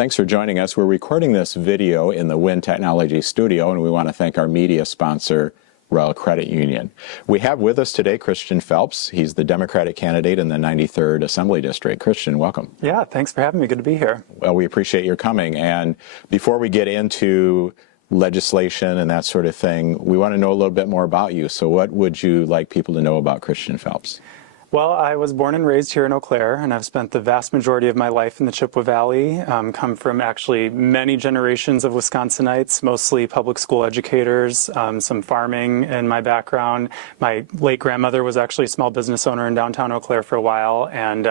Thanks for joining us. We're recording this video in the Win Technology studio, and we want to thank our media sponsor, Royal Credit Union. We have with us today Christian Phelps. He's the Democratic candidate in the 93rd Assembly District. Christian, welcome. Yeah, thanks for having me. Good to be here. Well, we appreciate your coming. And before we get into legislation and that sort of thing, we want to know a little bit more about you. So what would you like people to know about Christian Phelps? Well, I was born and raised here in Eau Claire, and I've spent the vast majority of my life in the Chippewa Valley. Come from actually many generations of Wisconsinites, mostly public school educators, some farming in my background. My late grandmother was actually a small business owner in downtown Eau Claire for a while, and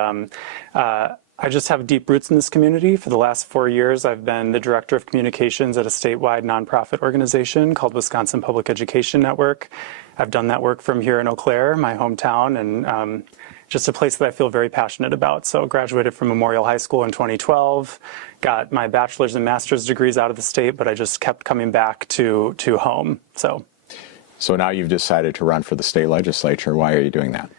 I just have deep roots in this community. For the last 4 years, I've been the director of communications at a statewide nonprofit organization called Wisconsin Public Education Network. I've done that work from here in Eau Claire, my hometown, and just a place that I feel very passionate about. So graduated from Memorial High School in 2012, got my bachelor's and master's degrees out of the state, but I just kept coming back to home. So now you've decided to run for the state legislature. Why are you doing that?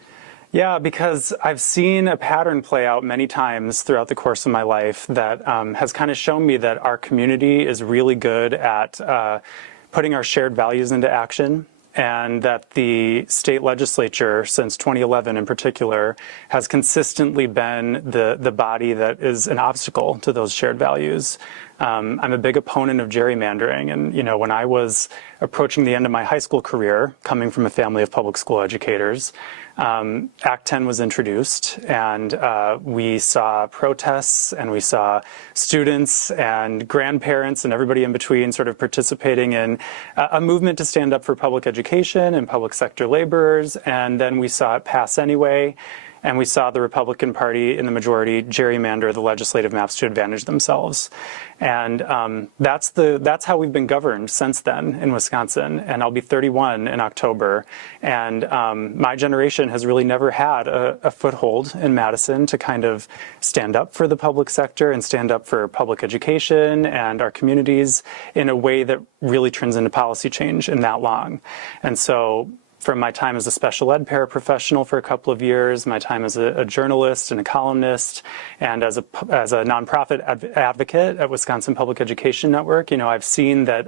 Yeah, because I've seen a pattern play out many times throughout the course of my life that has kind of shown me that our community is really good at putting our shared values into action, and that the state legislature, since 2011 in particular, has consistently been the body that is an obstacle to those shared values. I'm a big opponent of gerrymandering, and when I was approaching the end of my high school career, coming from a family of public school educators, Act 10 was introduced, and we saw protests, and we saw students and grandparents and everybody in between sort of participating in a movement to stand up for public education and public sector laborers, and then we saw it pass anyway. And we saw the Republican Party in the majority gerrymander the legislative maps to advantage themselves. And that's how we've been governed since then in Wisconsin. And I'll be 31 in October. And my generation has really never had a foothold in Madison to kind of stand up for the public sector and stand up for public education and our communities in a way that really turns into policy change in that long. And so from my time as a special ed paraprofessional for a couple of years, my time as a journalist and a columnist, and as a nonprofit advocate at Wisconsin Public Education Network, I've seen that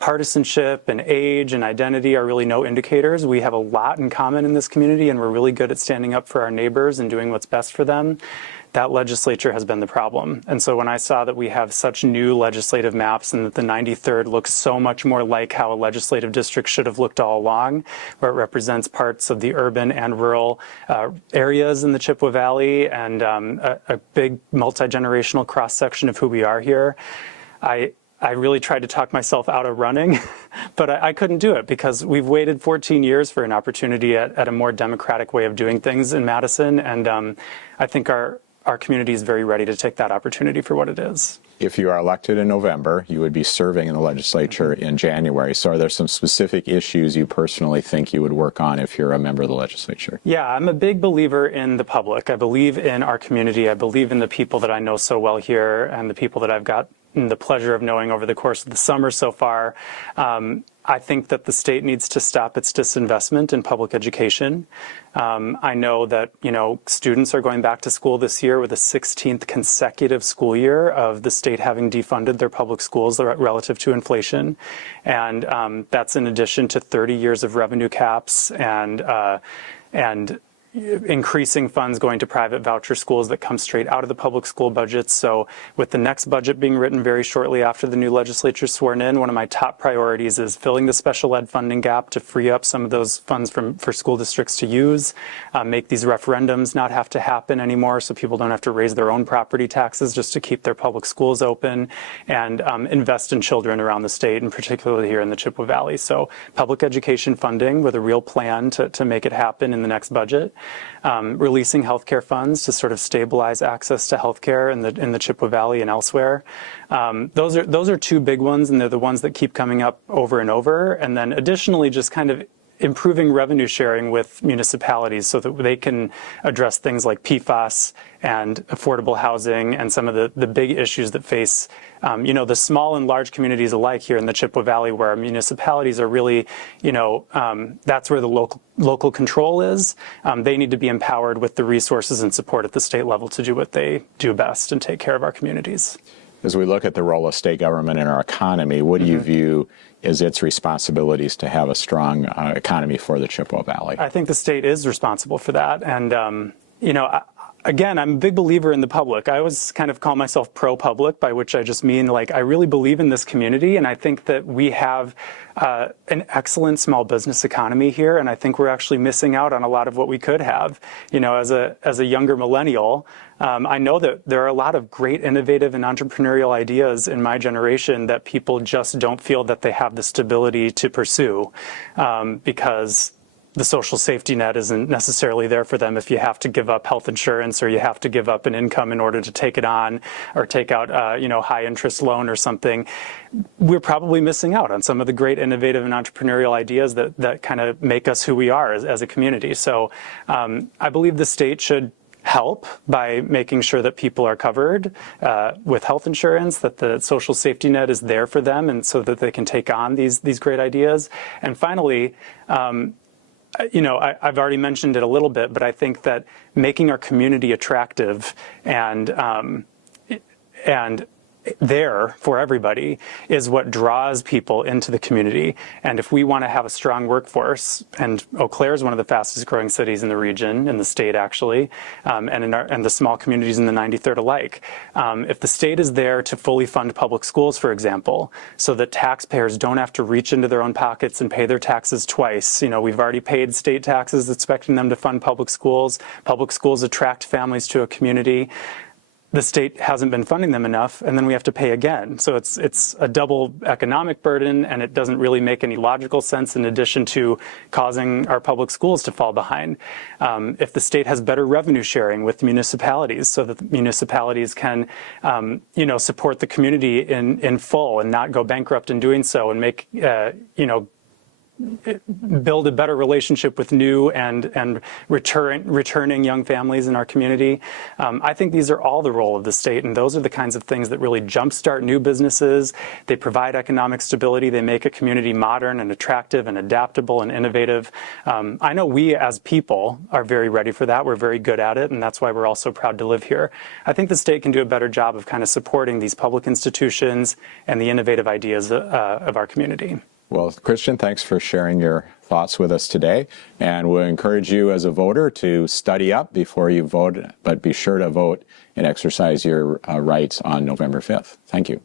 partisanship and age and identity are really no indicators. We have a lot in common in this community, and we're really good at standing up for our neighbors and doing what's best for them. That legislature has been the problem. And so when I saw that we have such new legislative maps and that the 93rd looks so much more like how a legislative district should have looked all along, where it represents parts of the urban and rural areas in the Chippewa Valley and a big multi-generational cross-section of who we are here, I really tried to talk myself out of running, but I couldn't do it because we've waited 14 years for an opportunity at a more democratic way of doing things in Madison, and I think our community is very ready to take that opportunity for what it is. If you are elected in November, you would be serving in the legislature in January. So are there some specific issues you personally think you would work on if you're a member of the legislature? Yeah, I'm a big believer in the public. I believe in our community. I believe in the people that I know so well here and the people that I've got the pleasure of knowing over the course of the summer so far. I think that the state needs to stop its disinvestment in public education. I know that, students are going back to school this year with a 16th consecutive school year of the state having defunded their public schools relative to inflation. And that's in addition to 30 years of revenue caps and increasing funds going to private voucher schools that come straight out of the public school budgets. So with the next budget being written very shortly after the new legislature is sworn in, one of my top priorities is filling the special ed funding gap to free up some of those funds for school districts to use, make these referendums not have to happen anymore so people don't have to raise their own property taxes just to keep their public schools open, and invest in children around the state, and particularly here in the Chippewa Valley. So public education funding with a real plan to make it happen in the next budget. Releasing healthcare funds to sort of stabilize access to healthcare in the Chippewa Valley and elsewhere. Those are two big ones, and they're the ones that keep coming up over and over. And then additionally, just kind of improving revenue sharing with municipalities so that they can address things like PFAS and affordable housing and some of the big issues that face, the small and large communities alike here in the Chippewa Valley, where our municipalities are really, that's where the local control is. They need to be empowered with the resources and support at the state level to do what they do best and take care of our communities. As we look at the role of state government in our economy, what do you view as its responsibilities to have a strong economy for the Chippewa Valley? I think the state is responsible for that. And, again, I'm a big believer in the public. I always kind of call myself pro-public, by which I just mean, like, I really believe in this community, and I think that we have an excellent small business economy here, and I think we're actually missing out on a lot of what we could have. As a younger millennial, I know that there are a lot of great innovative and entrepreneurial ideas in my generation that people just don't feel that they have the stability to pursue because the social safety net isn't necessarily there for them if you have to give up health insurance or you have to give up an income in order to take it on or take out high interest loan or something. We're probably missing out on some of the great innovative and entrepreneurial ideas that kind of make us who we are as a community. So I believe the state should help by making sure that people are covered with health insurance, that the social safety net is there for them and so that they can take on these great ideas. And finally, I've already mentioned it a little bit, but I think that making our community attractive and there for everybody is what draws people into the community. And if we want to have a strong workforce, and Eau Claire is one of the fastest growing cities in the region, in the state actually, and the small communities in the 93rd alike, if the state is there to fully fund public schools, for example, so that taxpayers don't have to reach into their own pockets and pay their taxes twice. We've already paid state taxes expecting them to fund public schools. Public schools attract families to a community. The state hasn't been funding them enough, and then we have to pay again. So it's a double economic burden, and it doesn't really make any logical sense in addition to causing our public schools to fall behind. If the state has better revenue sharing with municipalities so that the municipalities can, support the community in full and not go bankrupt in doing so and make, build a better relationship with new and returning young families in our community. I think these are all the role of the state, and those are the kinds of things that really jumpstart new businesses. They provide economic stability. They make a community modern and attractive and adaptable and innovative. I know we as people are very ready for that. We're very good at it, and that's why we're all so proud to live here. I think the state can do a better job of kind of supporting these public institutions and the innovative ideas of our community. Well, Christian, thanks for sharing your thoughts with us today. And we'll encourage you as a voter to study up before you vote, but be sure to vote and exercise your rights on November 5th. Thank you.